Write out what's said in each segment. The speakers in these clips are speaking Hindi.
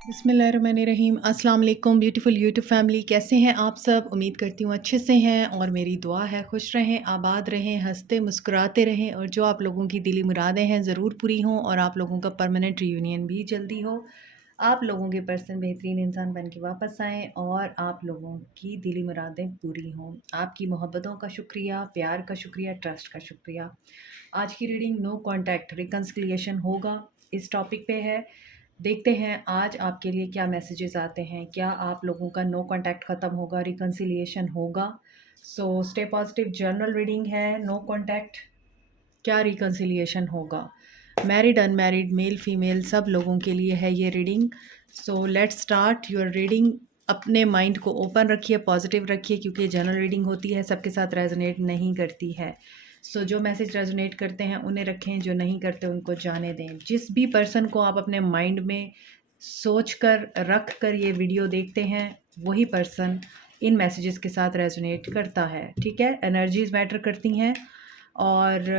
बिस्मिल्लाहिर्रहमानिर्रहीम। अस्सलाम वालेकुम ब्यूटीफुल यूट्यूब फैमिली, कैसे हैं आप सब? उम्मीद करती हूँ अच्छे से हैं और मेरी दुआ है खुश रहें, आबाद रहें, हंसते मुस्कुराते रहें और जो आप लोगों की दिली मुरादें हैं ज़रूर पूरी हों और आप लोगों का परमानेंट रियूनियन भी जल्दी हो। आप लोगों के पर्सन बेहतरीन इंसान बन के वापस आएँ और आप लोगों की दिली मुरादें पूरी हों। आपकी मोहब्बतों का शुक्रिया, प्यार का शुक्रिया, ट्रस्ट का शुक्रिया। आज की रीडिंग नो कॉन्टैक्ट रिकन्सिलिएशन होगा, इस टॉपिक पे है। देखते हैं आज आपके लिए क्या मैसेजेस आते हैं। क्या आप लोगों का नो कांटेक्ट ख़त्म होगा, रिकन्सिलिएशन होगा? So stay positive. General reading है। नो कांटेक्ट, क्या रिकन्सिलिएशन होगा? मैरिड अनमैरिड, मेल फीमेल, सब लोगों के लिए है ये reading. So let's start your reading. अपने माइंड को ओपन रखिए, पॉजिटिव रखिए, क्योंकि जनरल रीडिंग होती है, सबके साथ रेजोनेट नहीं करती है। सो जो मैसेज रेजोनेट करते हैं उन्हें रखें, जो नहीं करते उनको जाने दें। जिस भी पर्सन को आप अपने माइंड में सोच कर रख कर ये वीडियो देखते हैं, वही पर्सन इन मैसेजेस के साथ रेजोनेट करता है। ठीक है, एनर्जीज मैटर करती हैं और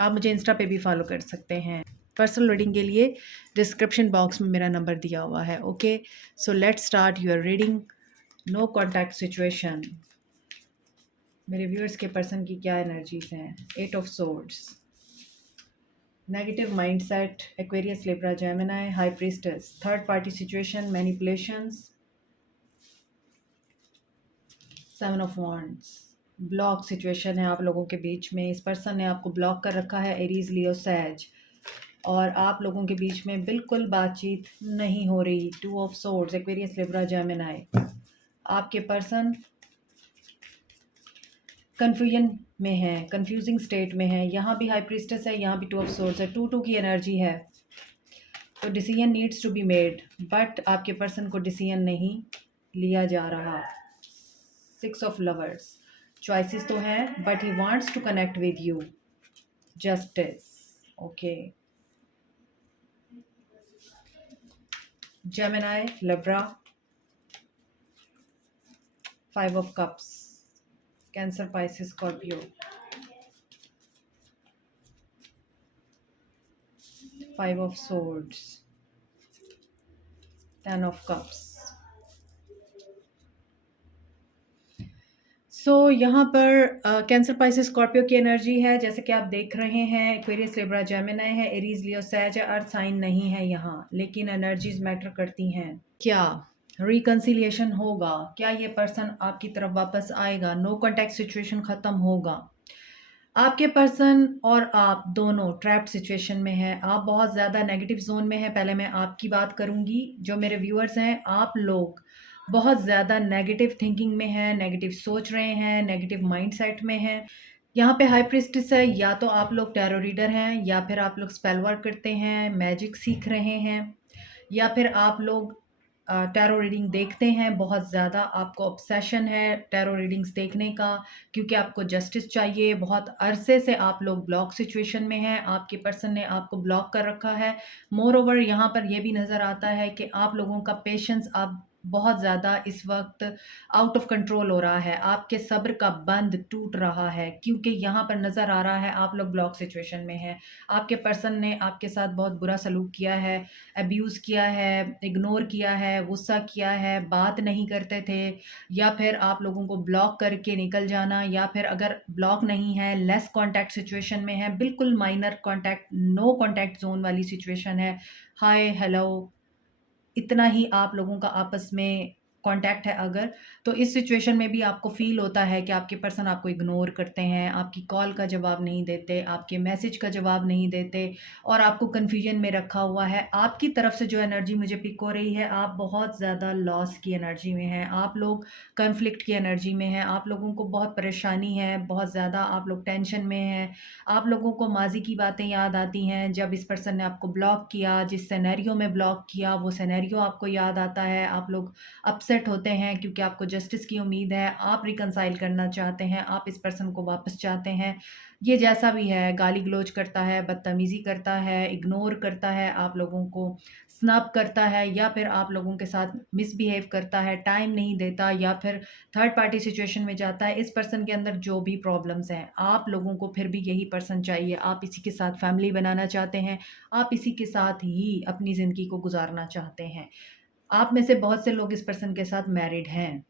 आप मुझे इंस्टा पे भी फॉलो कर सकते हैं। पर्सनल रीडिंग के लिए डिस्क्रिप्शन बॉक्स में मेरा नंबर दिया हुआ है। Okay, so let's start your reading. No contact situation. मेरे व्यूअर्स के पर्सन की क्या एनर्जीज हैं? 8 of swords, negative mindset, Aquarius, Libra, Gemini, high priestess, third party situation, manipulations, 7 of wands. Block situation है आप लोगों के बीच में। इस पर्सन ने आपको ब्लॉक कर रखा है, एरीज, लियो, सैज, और आप लोगों के बीच में बिल्कुल बातचीत नहीं हो रही। 2 of swords, Aquarius, Libra, Gemini. आपके पर्सन कन्फ्यूजन में है, कंफ्यूजिंग स्टेट में है। यहाँ भी हाई प्रीस्टेस है, यहाँ भी 2 ऑफ सोर्ड्स है। 2 की एनर्जी है, तो decision needs to be made, but आपके पर्सन को डिसीजन नहीं लिया जा रहा। 6 ऑफ लवर्स, चॉइसेस तो हैं but he wants to connect with you. Justice, okay. Gemini, Libra, 5 of cups, Cancer, Pisces, Scorpio, 5 of swords, 10 of cups. So यहाँ पर कैंसर, पाइसिस, स्कॉर्पियो की एनर्जी है, जैसे कि आप देख रहे हैं। एक्वेरियस, लिब्रा, जेमिनी है, एरीज, लियो, सैज है। अर्थ साइन नहीं है यहाँ, लेकिन एनर्जीज मैटर करती हैं। क्या रिकन्सिलिएशन होगा? क्या ये पर्सन आपकी तरफ वापस आएगा? नो कॉन्टैक्ट सिचुएशन ख़त्म होगा? आपके पर्सन और आप दोनों ट्रैप्ड सिचुएशन में है। आप बहुत ज़्यादा नेगेटिव जोन में है। पहले मैं आपकी बात करूँगी। जो मेरे व्यूअर्स हैं, आप लोग बहुत ज़्यादा नेगेटिव थिंकिंग में हैं, नेगेटिव सोच रहे हैं, नेगेटिव माइंडसेट में हैं। यहाँ पे हाई प्रीस्टेस है, या तो आप लोग टैरो रीडर हैं, या फिर आप लोग स्पेल वर्क करते हैं, मैजिक सीख रहे हैं, या फिर आप लोग टैरो रीडिंग देखते हैं। बहुत ज़्यादा आपको ऑब्सेशन है टैरो रीडिंग्स देखने का, क्योंकि आपको जस्टिस चाहिए। बहुत अरसे से आप लोग ब्लॉक सिचुएशन में हैं, आपके पर्सन ने आपको ब्लॉक कर रखा है। मोर ओवर यहाँ पर यह भी नज़र आता है कि आप लोगों का पेशेंस अब बहुत ज़्यादा इस वक्त आउट ऑफ कंट्रोल हो रहा है। आपके सब्र का बंध टूट रहा है, क्योंकि यहाँ पर नज़र आ रहा है आप लोग ब्लॉक सिचुएशन में हैं। आपके पर्सन ने आपके साथ बहुत बुरा सलूक किया है, अब्यूज़ किया है, इग्नोर किया है, गुस्सा किया है, बात नहीं करते थे, या फिर आप लोगों को ब्लॉक करके निकल जाना, या फिर अगर ब्लॉक नहीं है, लेस कांटेक्ट सिचुएशन में है, बिल्कुल minor contact, no contact zone वाली सिचुएशन है। हाय हेलो, इतना ही आप लोगों का आपस में कांटेक्ट है अगर, तो इस सिचुएशन में भी आपको फ़ील होता है कि आपके पर्सन आपको इग्नोर करते हैं, आपकी कॉल का जवाब नहीं देते, आपके मैसेज का जवाब नहीं देते, और आपको कन्फ्यूजन में रखा हुआ है। आपकी तरफ से जो एनर्जी मुझे पिक हो रही है, आप बहुत ज़्यादा लॉस की एनर्जी में हैं, आप लोग कन्फ्लिक्ट की एनर्जी में हैं, आप लोगों को बहुत परेशानी है, बहुत ज़्यादा आप लोग टेंशन में हैं। आप लोगों को माजी की बातें याद आती हैं, जब इस पर्सन ने आपको ब्लॉक किया, जिस सिनेरियो में ब्लॉक किया, वो सिनेरियो आपको याद आता है। आप लोग अपसेट होते हैं क्योंकि आपको जस्टिस की उम्मीद है, आप रिकंसाइल करना चाहते हैं, आप इस पर्सन को वापस चाहते हैं। ये जैसा भी है, गाली-गलौज करता है, बदतमीज़ी करता है, इग्नोर करता है, आप लोगों को स्नब करता है या फिर आप लोगों के साथ मिसबिहेव करता है, टाइम नहीं देता या फिर थर्ड पार्टी सिचुएशन में जाता है। इस पर्सन के अंदर जो भी प्रॉब्लम्स हैं, आप लोगों को फिर भी यही पर्सन चाहिए। आप इसी के साथ फैमिली बनाना चाहते हैं, आप इसी के साथ ही अपनी ज़िंदगी को गुज़ारना चाहते हैं। आप में से बहुत से लोग इस पर्सन के साथ मैरिड हैं।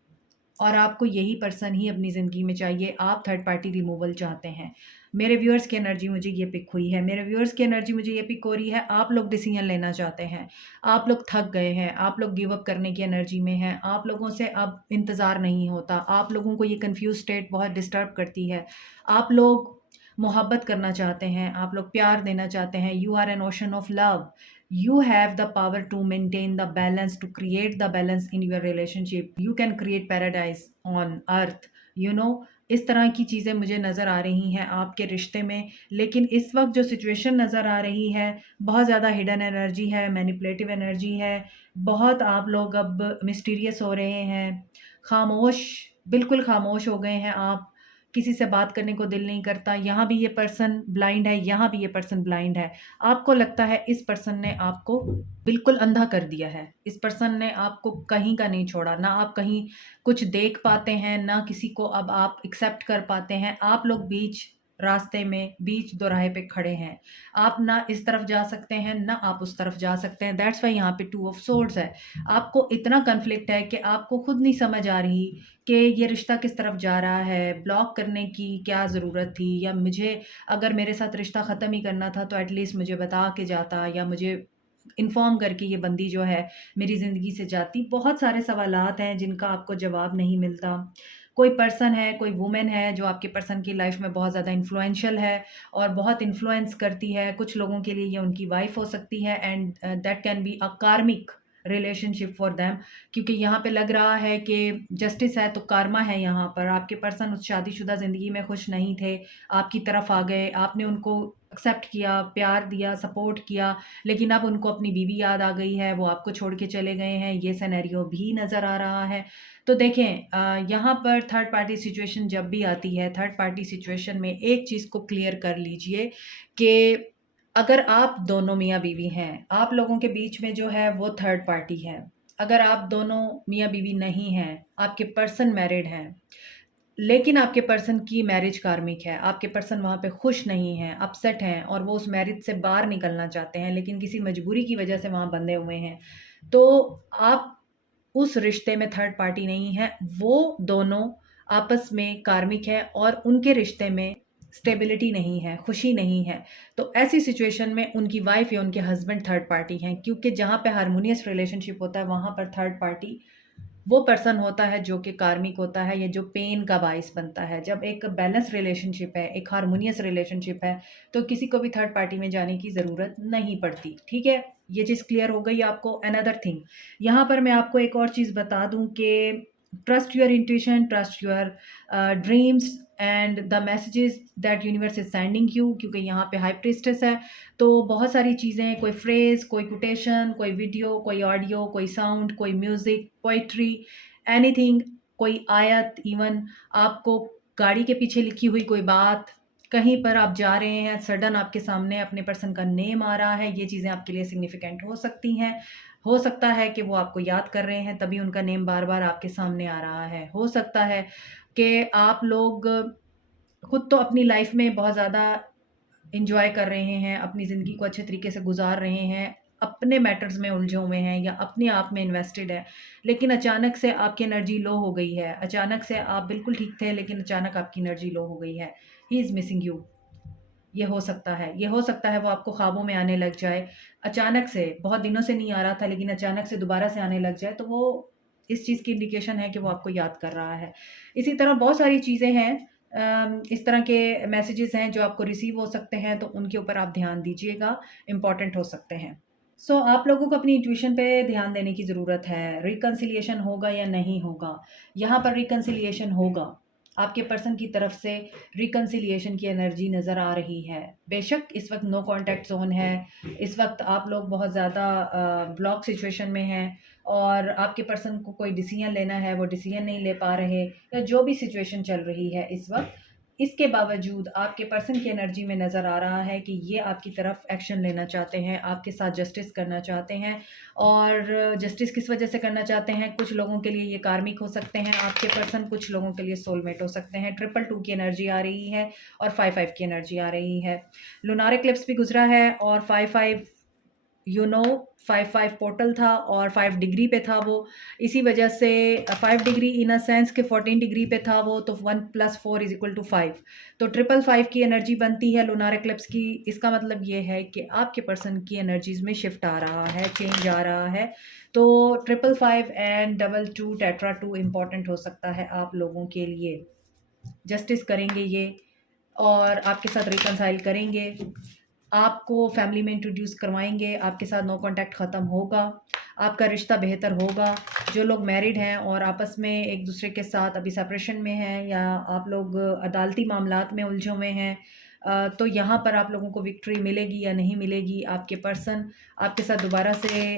और आपको यही पर्सन ही अपनी ज़िंदगी में चाहिए, आप थर्ड पार्टी रिमूवल चाहते हैं। मेरे व्यूअर्स की एनर्जी मुझे ये पिक हुई है, मेरे व्यूअर्स की एनर्जी मुझे ये पिक हो रही है, आप लोग डिसीज़न लेना चाहते हैं, आप लोग थक गए हैं, आप लोग गिव अप करने की एनर्जी में हैं, आप लोगों से अब इंतज़ार नहीं होता, आप लोगों को ये कन्फ्यूज़ स्टेट बहुत डिस्टर्ब करती है। आप लोग मोहब्बत करना चाहते हैं, आप लोग प्यार देना चाहते हैं, you are an ocean of love. You have the power to maintain the balance, to create the balance in your relationship. You can create paradise on earth, you know। इस तरह की चीज़ें मुझे नज़र आ रही हैं आपके रिश्ते में। लेकिन इस वक्त जो सिचुएशन नज़र आ रही है, बहुत ज़्यादा हिडन एनर्जी है, मैनिपुलेटिव एनर्जी है। बहुत आप लोग अब मिस्टीरियस हो रहे हैं, खामोश, बिल्कुल खामोश हो गए हैं आप। किसी से बात करने को दिल नहीं करता। यहाँ भी ये पर्सन ब्लाइंड है, यहाँ भी ये पर्सन ब्लाइंड है। आपको लगता है इस पर्सन ने आपको बिल्कुल अंधा कर दिया है। इस पर्सन ने आपको कहीं का नहीं छोड़ा, ना आप कहीं कुछ देख पाते हैं, ना किसी को अब आप एक्सेप्ट कर पाते हैं। आप लोग बीच रास्ते में, बीच दोराहे पे खड़े हैं। आप ना इस तरफ जा सकते हैं, ना आप उस तरफ जा सकते हैं। दैट्स व्हाई यहाँ पे 2 ऑफ सोर्ड्स है। आपको इतना कॉन्फ्लिक्ट है कि आपको खुद नहीं समझ आ रही कि ये रिश्ता किस तरफ जा रहा है, ब्लॉक करने की क्या ज़रूरत थी, या मुझे अगर मेरे साथ रिश्ता ख़त्म ही करना था तो एटलीस्ट मुझे बता के जाता, या मुझे इन्फॉर्म करके ये बंदी जो है मेरी ज़िंदगी से जाती। बहुत सारे सवालात हैं जिनका आपको जवाब नहीं मिलता। कोई पर्सन है, कोई वुमेन है जो आपके पर्सन की लाइफ में बहुत ज़्यादा इन्फ्लुएंशियल है और बहुत इन्फ्लुएंस करती है। कुछ लोगों के लिए ये उनकी वाइफ हो सकती है, and that can be a कार्मिक रिलेशनशिप फॉर देम। क्योंकि यहाँ पे लग रहा है कि जस्टिस है तो कार्मा है यहाँ पर। आपके पर्सन उस शादीशुदा ज़िंदगी में खुश नहीं थे, आपकी तरफ आ गए, आपने उनको एक्सेप्ट किया, प्यार दिया, सपोर्ट किया, लेकिन अब उनको अपनी बीवी याद आ गई है, वो आपको छोड़ के चले गए हैं। ये सिनेरियो भी नज़र आ रहा है। तो देखें, यहाँ पर थर्ड पार्टी सिचुएशन जब भी आती है, थर्ड पार्टी सिचुएशन में एक चीज़ को क्लियर कर लीजिए कि अगर आप दोनों मियाँ-बीवी हैं, आप लोगों के बीच में जो है वो थर्ड पार्टी है। अगर आप दोनों मियाँ-बीवी नहीं हैं, आपके पर्सन मैरिड हैं, लेकिन आपके पर्सन की मैरिज कार्मिक है, आपके पर्सन वहाँ पे खुश नहीं हैं, अपसेट हैं और वो उस मैरिज से बाहर निकलना चाहते हैं, लेकिन किसी मजबूरी की वजह से वहाँ बंधे हुए हैं। तो आप उस रिश्ते में थर्ड पार्टी नहीं हैं, वो दोनों आपस में कार्मिक हैं और उनके रिश्ते में स्टेबिलिटी नहीं है, खुशी नहीं है। तो ऐसी सिचुएशन में उनकी वाइफ़ या उनके हस्बैंड थर्ड पार्टी हैं, क्योंकि जहाँ पे हार्मोनियस रिलेशनशिप होता है, वहाँ पर थर्ड पार्टी वो पर्सन होता है जो कि कार्मिक होता है या जो पेन का बायस बनता है। जब एक बैलेंस रिलेशनशिप है, एक हार्मोनियस रिलेशनशिप है, तो किसी को भी थर्ड पार्टी में जाने की ज़रूरत नहीं पड़ती। ठीक है? ये चीज़ क्लियर हो गई आपको। अनदर थिंग, यहाँ पर मैं आपको एक और चीज़ बता दूँ कि trust your intuition, trust your dreams and the messages that universe is sending you, क्योंकि यहाँ पे हाई प्रीस्टेस है। तो बहुत सारी चीज़ें, कोई फ्रेज़, कोई कोटेशन, कोई वीडियो, कोई ऑडियो, कोई साउंड, कोई म्यूज़िक, पोएट्री, एनीथिंग, कोई आयत, इवन आपको गाड़ी के पीछे लिखी हुई कोई बात, कहीं पर आप जा रहे हैं, सडन आपके सामने अपने पर्सन का नेम आ रहा है, ये चीज़ें आपके लिए सिग्निफिकेंट हो सकती हैं। हो सकता है कि वो आपको याद कर रहे हैं, तभी उनका नेम बार-बार आपके सामने आ रहा है। हो सकता है कि आप लोग खुद तो अपनी लाइफ़ में बहुत ज़्यादा एन्जॉय कर रहे हैं, अपनी ज़िंदगी को अच्छे तरीके से गुज़ार रहे हैं, अपने मैटर्स में उलझे हुए हैं या अपने आप में इन्वेस्टेड हैं, लेकिन अचानक से आपकी एनर्जी लो हो गई है। अचानक से आप बिल्कुल ठीक थे, लेकिन अचानक आपकी एनर्जी लो हो गई है। He is missing you. ये हो सकता है, ये हो सकता है वो आपको ख्वाबों में आने लग जाए, अचानक से, बहुत दिनों से नहीं आ रहा था लेकिन अचानक से दोबारा से आने लग जाए, तो वो इस चीज़ की इंडिकेशन है कि वो आपको याद कर रहा है। इसी तरह बहुत सारी चीज़ें हैं, इस तरह के मैसेजेस हैं जो आपको रिसीव हो सकते हैं, तो उनके ऊपर आप ध्यान दीजिएगा, इम्पोर्टेंट हो सकते हैं। सो आप लोगों को अपनी इंट्यूशन पे ध्यान देने की ज़रूरत है। रिकंसिलिएशन होगा या नहीं होगा? यहाँ पर रिकंसिलिएशन होगा। आपके पर्सन की तरफ से रिकंसिलिएशन की एनर्जी नज़र आ रही है। बेशक इस वक्त नो कॉन्टैक्ट ज़ोन है, इस वक्त आप लोग बहुत ज़्यादा ब्लॉक सिचुएशन में हैं और आपके पर्सन को कोई डिसीजन लेना है, वो डिसीजन नहीं ले पा रहे, या जो भी सिचुएशन चल रही है इस वक्त, इसके बावजूद आपके पर्सन की एनर्जी में नज़र आ रहा है कि ये आपकी तरफ एक्शन लेना चाहते हैं, आपके साथ जस्टिस करना चाहते हैं। और जस्टिस किस वजह से करना चाहते हैं? कुछ लोगों के लिए ये कार्मिक हो सकते हैं आपके पर्सन, कुछ लोगों के लिए सोलमेट हो सकते हैं। 222 की एनर्जी आ रही है और 55 की एनर्जी आ रही है। लूनार एक्लिप्स भी गुजरा है और 55 55 पोर्टल था और 5 डिग्री पे था वो। इसी वजह से 5 डिग्री इन अ सेंस के 14 डिग्री पे था वो, तो 1 + 4 = 5। तो 555 की एनर्जी बनती है लूनार एक्लिप्स की। इसका मतलब ये है कि आपके पर्सन की एनर्जीज में शिफ्ट आ रहा है, चेंज आ रहा है। तो 555 एंड 22 टेट्रा 2 इम्पॉर्टेंट हो सकता है आप लोगों के लिए। जस्टिस करेंगे ये और आपके साथ रिकंसाइल करेंगे, आपको फैमिली में इंट्रोड्यूस करवाएँगे, आपके साथ नो कॉन्टैक्ट ख़त्म होगा, आपका रिश्ता बेहतर होगा। जो लोग मैरिड हैं और आपस में एक-दूसरे के साथ अभी सेपरेशन में हैं या आप लोग अदालती मामलात में उलझे हुए हैं, तो यहाँ पर आप लोगों को विक्ट्री मिलेगी या नहीं मिलेगी। आपके पर्सन आपके साथ दोबारा से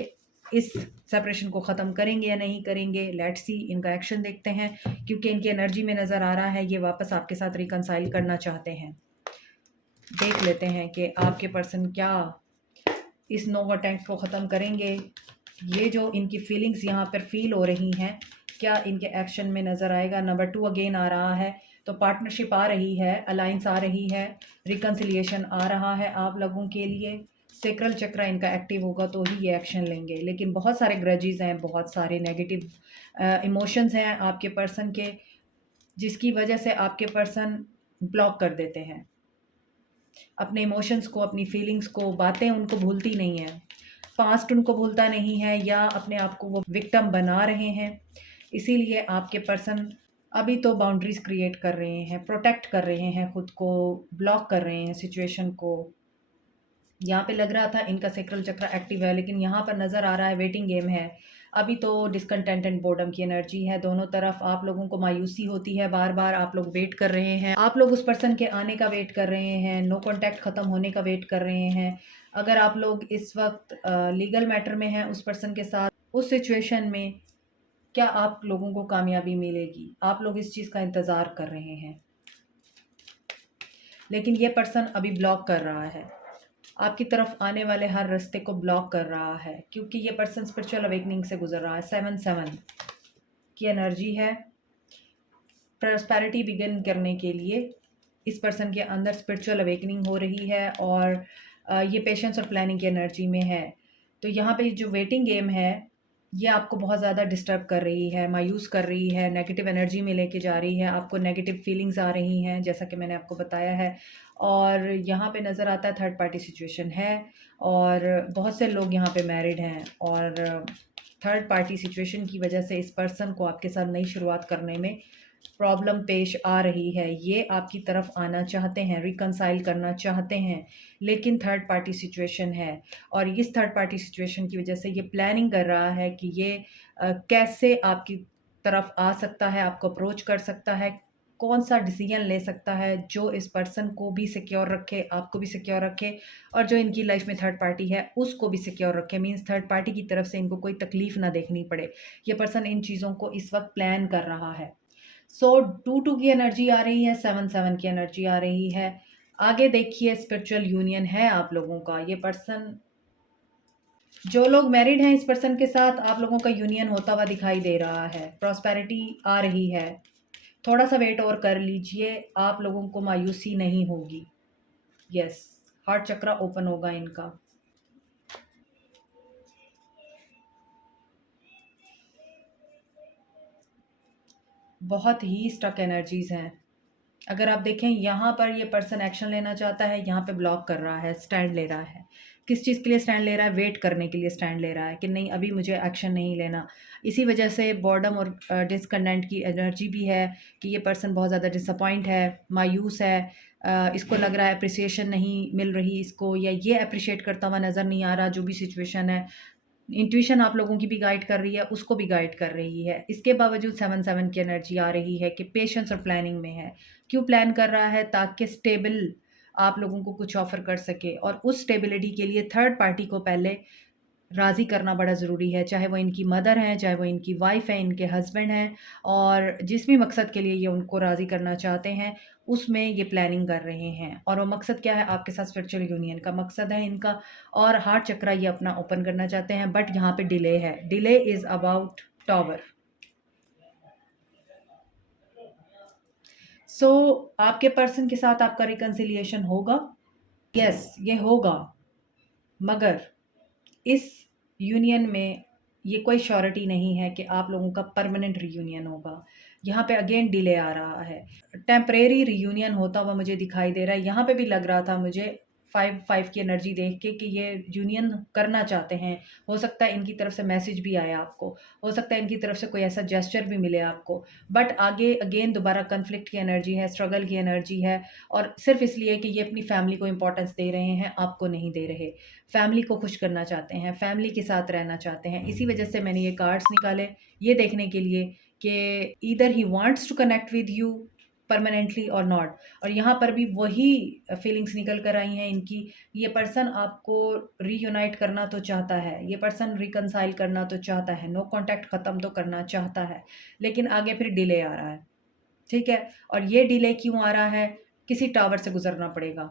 इस सेपरेशन को ख़त्म करेंगे या नहीं करेंगे, लेट्स सी। इनका एक्शन देखते हैं, क्योंकि इनकी एनर्जी में नज़र आ रहा है ये वापस आपके साथ रिकंसाइल करना चाहते हैं। देख लेते हैं कि आपके पर्सन क्या इस नो कॉन्टैक्ट को ख़त्म करेंगे। ये जो इनकी फीलिंग्स यहाँ पर फील हो रही हैं, क्या इनके एक्शन में नज़र आएगा? नंबर 2 अगेन आ रहा है, तो पार्टनरशिप आ रही है, अलायंस आ रही है, रिकंसिलिएशन आ रहा है आप लोगों के लिए। सेक्रल चक्र इनका एक्टिव होगा तो ही ये एक्शन लेंगे। लेकिन बहुत सारे ग्रजेस हैं, बहुत सारे नेगेटिव इमोशंस हैं आपके पर्सन के, जिसकी वजह से आपके पर्सन ब्लॉक कर देते हैं अपने इमोशंस को, अपनी फीलिंग्स को। बातें उनको भूलती नहीं है, पास्ट उनको भूलता नहीं है, या अपने आप को वो विक्टिम बना रहे हैं। इसीलिए आपके पर्सन अभी तो बाउंड्रीज क्रिएट कर रहे हैं, प्रोटेक्ट कर रहे हैं खुद को, ब्लॉक कर रहे हैं सिचुएशन को। यहाँ पे लग रहा था इनका सेक्रल चक्र एक्टिव है, लेकिन यहाँ पर नज़र आ रहा है वेटिंग गेम है। अभी तो डिस्कंटेंट एंड बोर्डम की एनर्जी है दोनों तरफ। आप लोगों को मायूसी होती है, बार बार आप लोग वेट कर रहे हैं, आप लोग उस पर्सन के आने का वेट कर रहे हैं, नो कॉन्टैक्ट ख़त्म होने का वेट कर रहे हैं। अगर आप लोग इस वक्त लीगल मैटर में हैं उस पर्सन के साथ, उस सिचुएशन में क्या आप लोगों को कामयाबी मिलेगी? आप लोग इस चीज़ का इंतज़ार कर रहे हैं, लेकिन ये पर्सन अभी ब्लॉक कर रहा है, आपकी तरफ आने वाले हर रास्ते को ब्लॉक कर रहा है, क्योंकि ये पर्सन स्पिरिचुअल अवेकनिंग से गुजर रहा है। 7-7 की एनर्जी है। प्रॉस्पेरिटी बिगिन करने के लिए इस पर्सन के अंदर स्पिरिचुअल अवेकनिंग हो रही है, और ये पेशेंस और प्लानिंग की एनर्जी में है। तो यहाँ पे जो वेटिंग गेम है, ये आपको बहुत ज़्यादा डिस्टर्ब कर रही है, मायूस कर रही है, नेगेटिव एनर्जी में लेके जा रही है, आपको नेगेटिव फीलिंग्स आ रही हैं, जैसा कि मैंने आपको बताया है। और यहाँ पे नज़र आता है थर्ड पार्टी सिचुएशन है, और बहुत से लोग यहाँ पे मैरिड हैं, और थर्ड पार्टी सिचुएशन की वजह से इस पर्सन को आपके साथ नई शुरुआत करने में प्रॉब्लम पेश आ रही है। ये आपकी तरफ आना चाहते हैं, रिकंसाइल करना चाहते हैं, लेकिन थर्ड पार्टी सिचुएशन है, और इस थर्ड पार्टी सिचुएशन की वजह से ये प्लानिंग कर रहा है कि ये कैसे आपकी तरफ आ सकता है, आपको अप्रोच कर सकता है, कौन सा डिसीजन ले सकता है जो इस पर्सन को भी सिक्योर रखे, आपको भी सिक्योर रखे, और जो इनकी लाइफ में थर्ड पार्टी है उसको भी सिक्योर रखे। मीन्स थर्ड पार्टी की तरफ से इनको कोई तकलीफ ना देखनी पड़े। ये पर्सन इन चीज़ों को इस वक्त प्लान कर रहा है। सो 2-2 की एनर्जी आ रही है, 7-7 की एनर्जी आ रही है। आगे देखिए, स्पिरिचुअल यूनियन है आप लोगों का। ये पर्सन, जो लोग मैरिड हैं इस पर्सन के साथ, आप लोगों का यूनियन होता हुआ दिखाई दे रहा है, प्रॉस्पेरिटी आ रही है। थोड़ा सा वेट और कर लीजिए, आप लोगों को मायूसी नहीं होगी। यस, हार्ट चक्र ओपन होगा इनका। बहुत ही स्टक एनर्जीज हैं। अगर आप देखें यहाँ पर ये पर्सन एक्शन लेना चाहता है, यहाँ पे ब्लॉक कर रहा है, स्टैंड ले रहा है। किस चीज़ के लिए स्टैंड ले रहा है? वेट करने के लिए स्टैंड ले रहा है कि नहीं, अभी मुझे एक्शन नहीं लेना। इसी वजह से बॉर्डम और डिसकनेंट की एनर्जी भी है कि ये पर्सन बहुत ज़्यादा डिसअपॉइंट है, मायूस है। इसको लग रहा है अप्रिसिएशन नहीं मिल रही इसको, या ये अप्रिशिएट करता हुआ नज़र नहीं आ रहा। जो भी सिचुएशन है, इंट्यूशन आप लोगों की भी गाइड कर रही है, उसको भी गाइड कर रही है। इसके बावजूद 7-7 की एनर्जी आ रही है कि पेशेंस और प्लानिंग में है। क्यों प्लान कर रहा है? ताकि स्टेबल आप लोगों को कुछ ऑफ़र कर सके, और उस स्टेबिलिटी के लिए थर्ड पार्टी को पहले राज़ी करना बड़ा ज़रूरी है, चाहे वो इनकी मदर हैं, चाहे वो इनकी वाइफ़ है, इनके हस्बैंड हैं और जिस भी मकसद के लिए ये उनको राज़ी करना चाहते हैं, उसमें ये प्लानिंग कर रहे हैं और वो मकसद क्या है? आपके साथ स्पिरिचुअल यूनियन का मकसद है इनका और हार्ट चक्रा ये अपना ओपन करना चाहते हैं बट यहाँ पे डिले है। Delay is about tower. So आपके पर्सन के साथ आपका रिकन्सिलिएशन होगा? यस, ये होगा, मगर इस यूनियन में ये कोई श्योरिटी नहीं है कि आप लोगों का परमानेंट रियूनियन होगा। यहाँ पे अगेन डिले आ रहा है। टेम्परेरी रियूनियन होता हुआ मुझे दिखाई दे रहा है। यहाँ पे भी लग रहा था मुझे 5-5 की एनर्जी देख के कि ये यूनियन करना चाहते हैं। हो सकता है इनकी तरफ से मैसेज भी आया आपको। हो सकता है इनकी तरफ से कोई ऐसा जेस्चर भी मिले आपको। बट आगे अगेन दोबारा कॉन्फ्लिक्ट की एनर्जी है, स्ट्रगल की एनर्जी है और सिर्फ़ इसलिए कि ये अपनी फैमिली को इम्पोर्टेंस दे रहे हैं, आपको नहीं दे रहे। फैमिली को खुश करना चाहते हैं, फैमिली के साथ रहना चाहते हैं। इसी वजह से मैंने ये कार्ड्स निकाले, ये देखने के लिए कि either he wants to connect with you permanently और नॉट। और यहाँ पर भी वही फीलिंग्स निकल कर आई हैं इनकी। ये पर्सन आपको रीयूनाइट करना तो चाहता है, ये पर्सन रिकंसाइल करना तो चाहता है, नो कॉन्टैक्ट ख़त्म तो करना चाहता है, लेकिन आगे फिर डिले आ रहा है, ठीक है? और ये डिले क्यों आ रहा है? किसी टावर से गुज़रना पड़ेगा,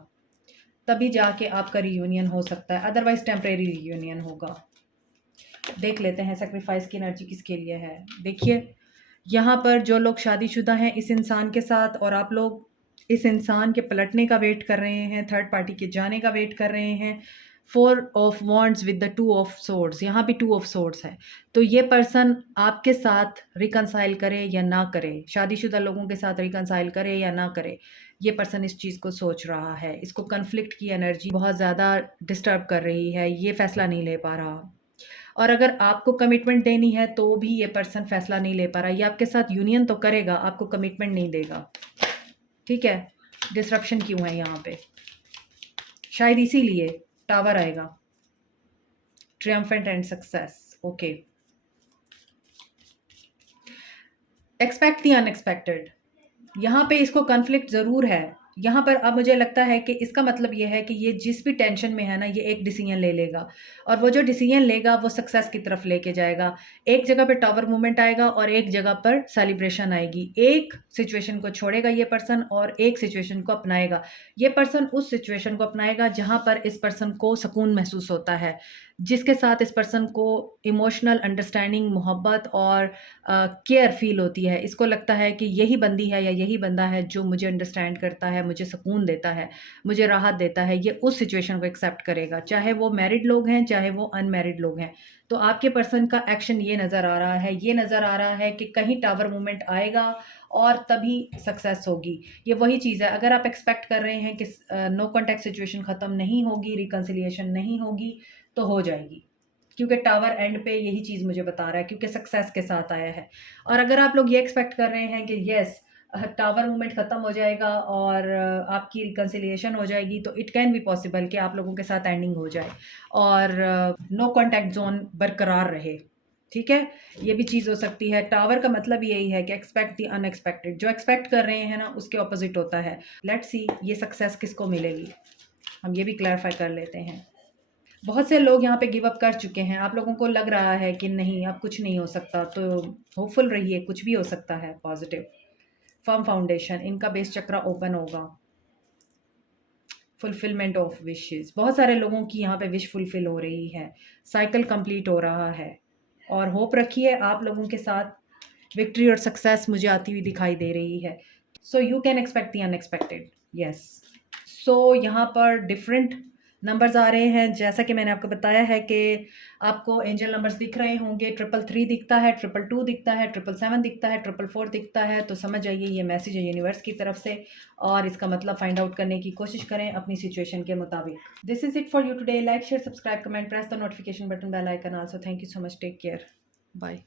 तभी जाके आपका रियूनियन हो सकता है, अदरवाइज़ टेम्परेरी रियूनियन होगा। देख लेते हैं सैक्रिफाइस की एनर्जी किसके लिए है। देखिए, यहाँ पर जो लोग शादीशुदा हैं इस इंसान के साथ और आप लोग इस इंसान के पलटने का वेट कर रहे हैं, थर्ड पार्टी के जाने का वेट कर रहे हैं। 4 of wands with the 2 of swords, यहाँ भी 2 ऑफ सोर्ड्स है। तो ये पर्सन आपके साथ रिकंसाइल करे या ना करे, शादीशुदा लोगों के साथ रिकंसाइल करे या ना करे, ये पर्सन इस चीज़ को सोच रहा है। इसको कॉन्फ्लिक्ट की एनर्जी बहुत ज़्यादा डिस्टर्ब कर रही है, ये फ़ैसला नहीं ले पा रहा। और अगर आपको कमिटमेंट देनी है तो भी ये पर्सन फ़ैसला नहीं ले पा रहा। ये आपके साथ यूनियन तो करेगा, आपको कमिटमेंट नहीं देगा, ठीक है? डिसरप्शन क्यों है यहाँ पे? शायद इसीलिए टावर आएगा। Triumphant and success, okay. Expect the unexpected. यहाँ पे इसको कॉन्फ्लिक्ट ज़रूर है। यहाँ पर अब मुझे लगता है कि इसका मतलब ये है कि ये जिस भी टेंशन में है ना, ये एक डिसीजन ले लेगा और वो जो डिसीजन लेगा वो सक्सेस की तरफ लेके जाएगा। एक जगह पे टावर मूवमेंट आएगा और एक जगह पर सेलिब्रेशन आएगी। एक सिचुएशन को छोड़ेगा ये पर्सन और एक सिचुएशन को अपनाएगा। ये पर्सन उस सिचुएशन को अपनाएगा जहाँ पर इस पर्सन को सुकून महसूस होता है, जिसके साथ इस पर्सन को इमोशनल अंडरस्टैंडिंग, मोहब्बत और केयर फ़ील होती है। इसको लगता है कि यही बंदी है या यही बंदा है जो मुझे अंडरस्टैंड करता है, मुझे सुकून देता है, मुझे राहत देता है। ये उस सिचुएशन को एक्सेप्ट करेगा, चाहे वो मैरिड लोग हैं, चाहे वो अनमैरिड लोग हैं। तो आपके पर्सन का एक्शन ये नज़र आ रहा है, ये नज़र आ रहा है कि कहीं टावर मूवमेंट आएगा और तभी सक्सेस होगी। ये वही चीज़ है, अगर आप एक्सपेक्ट कर रहे हैं कि नो कॉन्टैक्ट सिचुएशन ख़त्म नहीं होगी, रिकंसिलिएशन नहीं होगी, तो हो जाएगी। क्योंकि टावर एंड पे यही चीज़ मुझे बता रहा है, क्योंकि सक्सेस के साथ आया है। और अगर आप लोग ये एक्सपेक्ट कर रहे हैं कि येस टावर मूवमेंट ख़त्म हो जाएगा और आपकी रिकंसिलिएशन हो जाएगी, तो इट कैन बी पॉसिबल कि आप लोगों के साथ एंडिंग हो जाए और नो कॉन्टैक्ट ज़ोन बरकरार रहे, ठीक है? ये भी चीज़ हो सकती है। टावर का मतलब यही है कि एक्सपेक्ट द अनएक्सपेक्टेड। जो एक्सपेक्ट कर रहे हैं ना, उसके ऑपोज़िट होता है। लेट्स सी ये सक्सेस किसको मिलेगी? हम ये भी क्लैरिफ़ाई कर लेते हैं। बहुत से लोग यहाँ पे गिव अप कर चुके हैं। आप लोगों को लग रहा है कि नहीं अब कुछ नहीं हो सकता, तो होपफुल रहिए, कुछ भी हो सकता है पॉज़िटिव। फर्म फाउंडेशन, इनका बेस चक्रा ओपन होगा। फुलफिलमेंट ऑफ विशेज़, बहुत सारे लोगों की यहाँ पे विश फुलफिल हो रही है। साइकिल कंप्लीट हो रहा है और होप रखिए आप लोगों के साथ विक्ट्री और सक्सेस मुझे आती हुई दिखाई दे रही है। So you can expect the unexpected, yes. So यहाँ पर डिफरेंट नंबर्स आ रहे हैं, जैसा कि मैंने आपको बताया है कि आपको एंजल नंबर्स दिख रहे होंगे। 333 दिखता है, 222 दिखता है, 777 दिखता है, 444 दिखता है। तो समझ जाइए ये मैसेज है यूनिवर्स की तरफ से और इसका मतलब फाइंड आउट करने की कोशिश करें अपनी सिचुएशन के मुताबिक। This is it for you today. Like, share, subscribe, comment, press the notification button, bell icon also. Thank you so much, take care, bye.